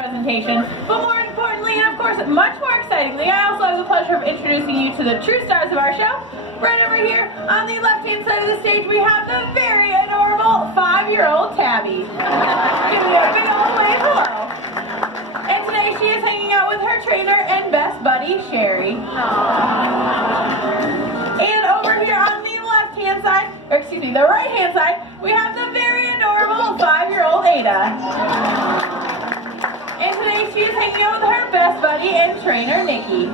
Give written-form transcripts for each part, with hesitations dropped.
presentation, but more importantly, and of course much more excitingly, I also have the pleasure of introducing you to the true stars of our show. Right over here on the left-hand side of the stage, we have the very adorable 5-year-old Tabby. Give me a big old wave hello. And today she is hanging out with her trainer and best buddy, Sherry. And over here on the left-hand side, or excuse me, the right-hand side, we have the very adorable 5-year-old Ada. And today she is hanging out with her best buddy and trainer, Nikki.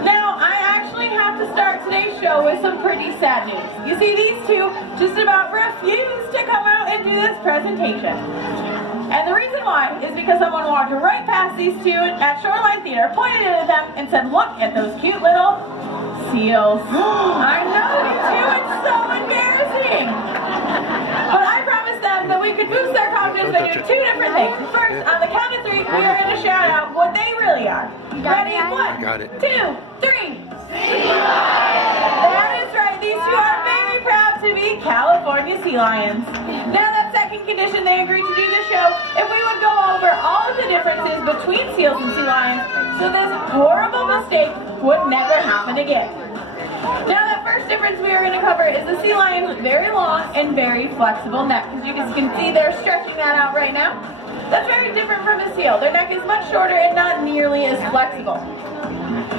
Now, I actually have to start today's show with some pretty sad news. You see, these two just about refused to come out and do this presentation. And the reason why is because someone walked right past these two at Shoreline Theater, pointed at them, and said, "Look at those cute little seals." I know, you two, it's so embarrassing. But I promised them that we could boost their confidence by doing two different things. First, on the count of 3, we are going to shout out what they really are. Ready? 1, 2, 3. That is right. These two are very proud to be California sea lions. Now, that second condition, they agreed to do the show if we would go over all of the differences between seals and sea lions, so this horrible mistake would never happen again. Now, the first difference we are going to cover is the sea lion's very long and very flexible neck. As you can see, they're stretching that out right now. That's very different from a seal. Their neck is much shorter and not nearly as flexible.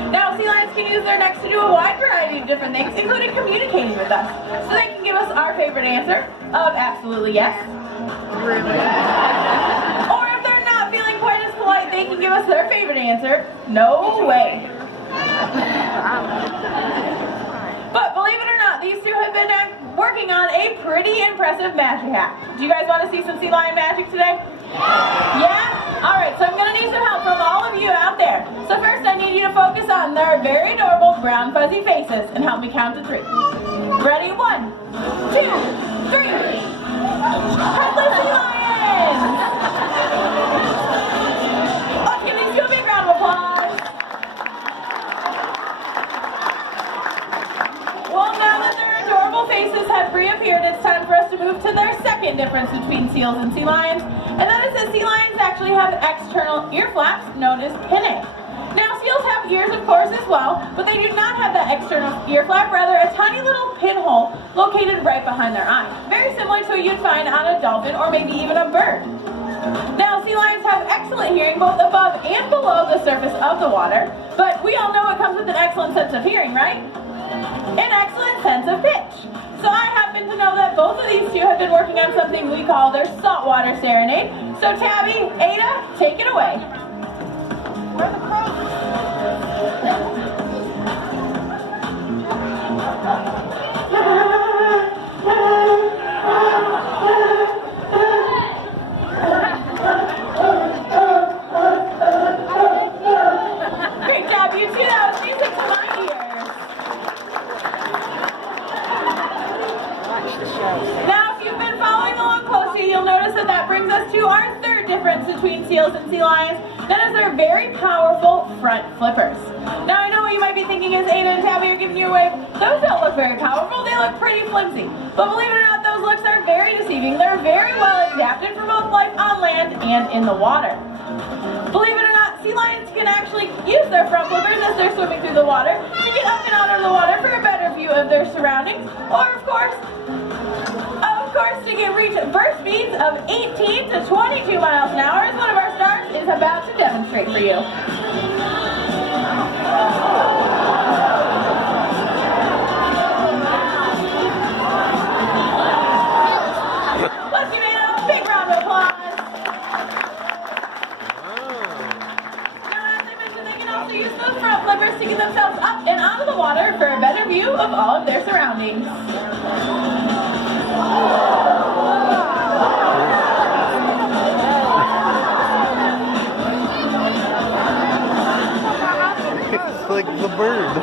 Now, sea lions can use their necks to do a wide variety of different things, including communicating with us. So they can give us our favorite answer of absolutely yes. Or if they're not feeling quite as polite, they can give us their favorite answer, no way. But believe it or not, these two have been working on a pretty impressive magic hack. Do you guys want to see some sea lion magic today? Yeah? Alright, so I'm going to need some help from all of you out there. So first I need you to focus on their very adorable brown fuzzy faces and help me count to 3. Ready? 1, 2, 3. Headless sea lions! Let's give these two a big round of applause. Well, now that their adorable faces have reappeared, it's time for us to move to their second difference between seals and sea lions, and that is that sea lions actually have external ear flaps known as pinnae. Now, seals have ears, of course, as well, but they do not have that external ear flap, rather a tiny little pinhole located right behind their eye, very similar to what you'd find on a dolphin or maybe even a bird. Now, sea lions have excellent hearing both above and below the surface of the water, but we all know it comes with an excellent sense of hearing, right? An excellent sense of pitch. So I happen to know that both of these two have been working on something we call their saltwater serenade. So Tabby, Ada, take it away. Where are the crows? Great job, you two. That was music to my ears. Now, if you've been following along closely, you'll notice that brings us to our third difference between seals and sea lions. That is their very powerful front flippers. Now, I know what you might be thinking is Ada and Tabby are giving you a wave. Those don't look very powerful. They look pretty flimsy. But believe it or not, those looks are very deceiving. They're very well adapted for both life on land and in the water. Believe it or not, sea lions can actually use their front flippers as they're swimming through the water to get up and out of the water for a better view of their surroundings, or of course, to get reach burst speeds of 18 to 22 miles an hour, as one of our stars is about to demonstrate for you. Let's give it a big round of applause. Now, as I mentioned, they can also use those front flippers to get themselves up and out of the water for a better view of all of their surroundings. It's like the bird.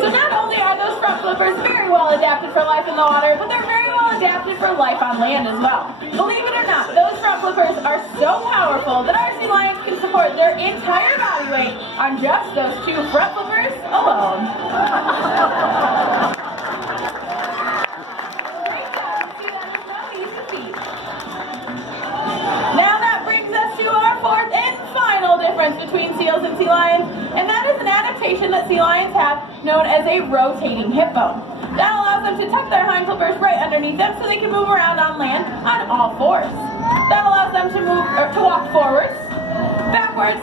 So not only are those front flippers very well adapted for life in the water, but they're very well adapted for life on land as well. Believe it or not, those front flippers are so powerful that our sea lions can support their entire body weight on just those 2 front flippers alone. known as a rotating hip bone. That allows them to tuck their hind flippers right underneath them so they can move around on land on all fours. That allows them to move or to walk forwards, backwards,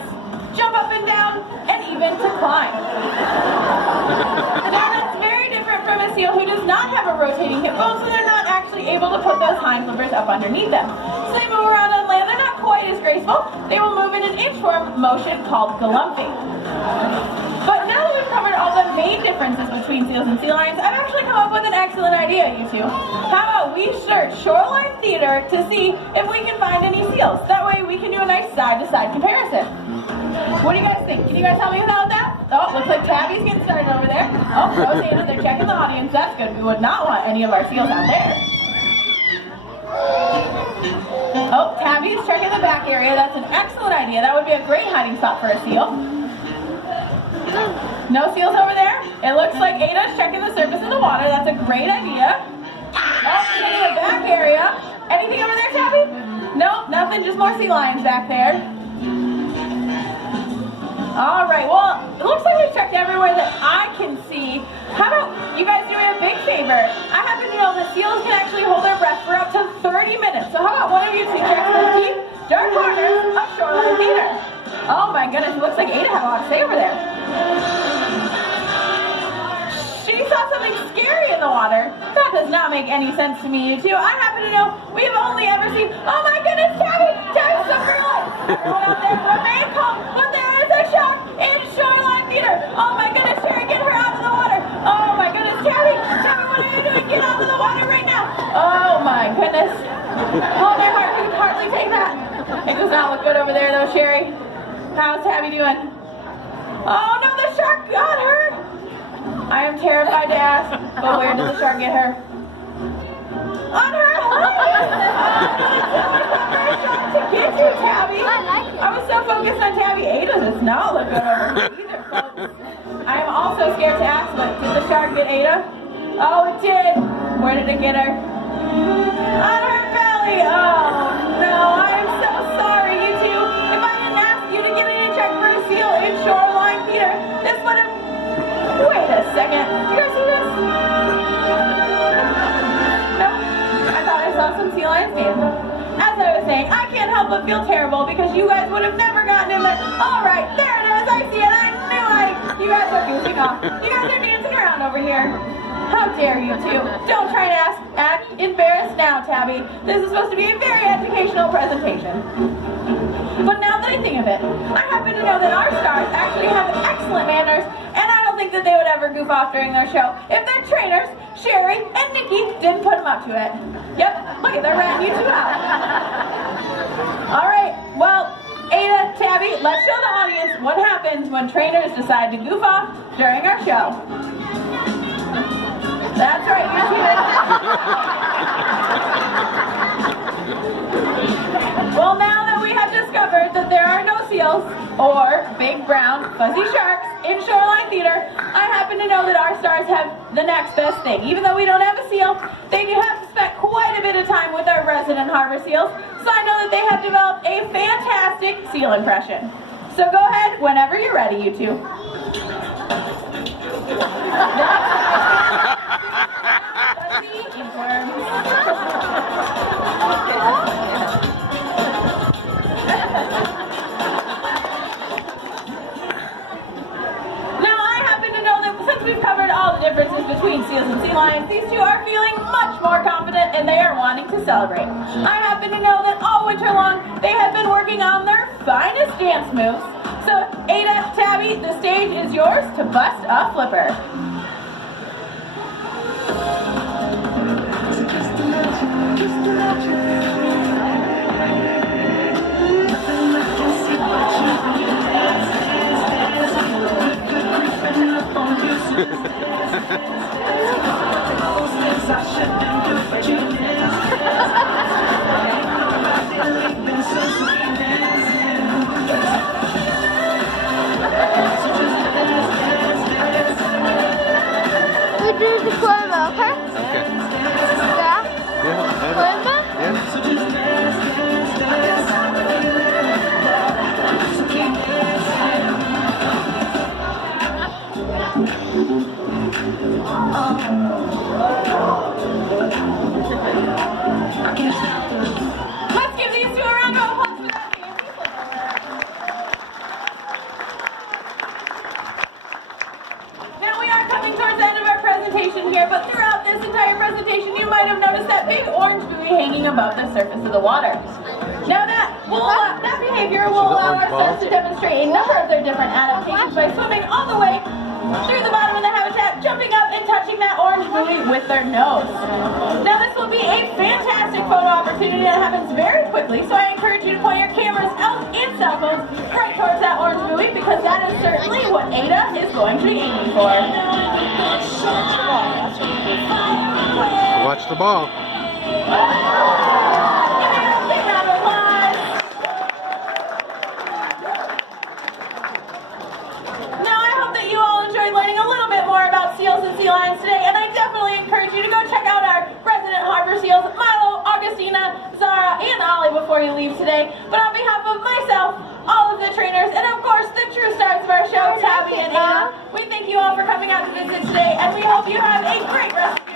jump up and down, and even to climb. Now that's very different from a seal who does not have a rotating hip bone, so they're not actually able to put those hind flippers up underneath them. So they move around on land. They're not quite as graceful. They will move in an inchworm motion called galumphing. But now that we've covered all the main differences between seals and sea lions, I've actually come up with an excellent idea, you two. How about we search Shoreline Theater to see if we can find any seals? That way we can do a nice side-to-side comparison. What do you guys think? Can you guys help me out with that? Oh, looks like Tabby's getting started over there. Oh, Rosanna, they're checking the audience. That's good. We would not want any of our seals out there. Oh, Tabby's checking the back area. That's an excellent idea. That would be a great hiding spot for a seal. No seals over there? It looks like Ada's checking the surface of the water. That's a great idea. Oh, checking the back area. Anything over there, Tabby? No, nothing. Just more sea lions back there. All right, well, it looks like we've checked everywhere that I can see. How about you guys do me a big favor? I happen to know that seals can actually hold their breath for up to 30 minutes. So how about one of you two check the deep, dark corners of Shoreline Theater? Oh my goodness, it looks like Ada had a lot to say over there. She saw something scary in the water. That does not make any sense to me, you two. I happen to know we have only ever seen, oh my goodness, Tabby! Tabby's so real! Everyone out there, remain calm, but there is a shark in Shoreline Theater! Oh my goodness, Sherry, get her out of the water! Oh my goodness, Tabby! Tabby, what are you doing? Get out of the water right now! Oh my goodness. Oh, my heart can hardly take that. It does not look good over there though, Sherry. How's Tabby doing? Oh no, the shark got her! I am terrified to ask, but where did the shark get her? On her hind! To get you, Tabby! I like it. I was so focused on Tabby. Ada does not look good over here either, folks. I am also scared to ask, but did the shark get Ada? Oh, it did. Where did it get her? On her belly! Oh no, I am so sorry, you two. If I didn't ask you to get in and check for a seal in Shoreline Theater, this would have... Wait a second. You guys see this? No? I thought I saw some sea lions game. As I was saying, I can't help but feel terrible because you guys would have never gotten in there. Alright, there it is. I see it. I knew you guys are goofing off. You guys are dancing around over here. How dare you two? Don't try to act embarrassed now, Tabby. This is supposed to be a very educational presentation. But now that I think of it, I happen to know that our stars actually have excellent manners, and I don't think that they would ever goof off during their show if their trainers, Sherry and Nikki, didn't put them up to it. Yep, look at they're ratting you two out. All right, well, Ada, Tabby, let's show the audience what happens when trainers decide to goof off during our show. That's right, you see it. Well, now that we have discovered that there are no seals or big brown fuzzy sharks in Shoreline Theater, I happen to know that our stars have the next best thing. Even though we don't have a seal, they do have spent quite a bit of time with our resident harbor seals, so I know that they have developed a fantastic seal impression. So go ahead whenever you're ready, you two. We've covered all the differences between seals and sea lions. These two are feeling much more confident and they are wanting to celebrate. I happen to know that all winter long they have been working on their finest dance moves. So Ada, Tabby, the stage is yours to bust a flipper. We do the climber, okay? Okay. Yeah? Yeah. Climber? Yeah. orange buoy hanging above the surface of the water. Now that behavior will allow our subs to demonstrate a number of their different adaptations by swimming all the way through the bottom of the habitat, jumping up and touching that orange buoy with their nose. Now this will be a fantastic photo opportunity that happens very quickly, so I encourage you to point your cameras out and cell phones right towards that orange buoy, because that is certainly what Ada is going to be aiming for. Watch the ball. Learning a little bit more about seals and sea lions today, and I definitely encourage you to go check out our resident harbor seals, Milo, Augustina, Zara, and Ollie before you leave today. But on behalf of myself, all of the trainers, and of course the true stars of our show, Tabby and Anna, we thank you all for coming out to visit today, and we hope you have a great rest of your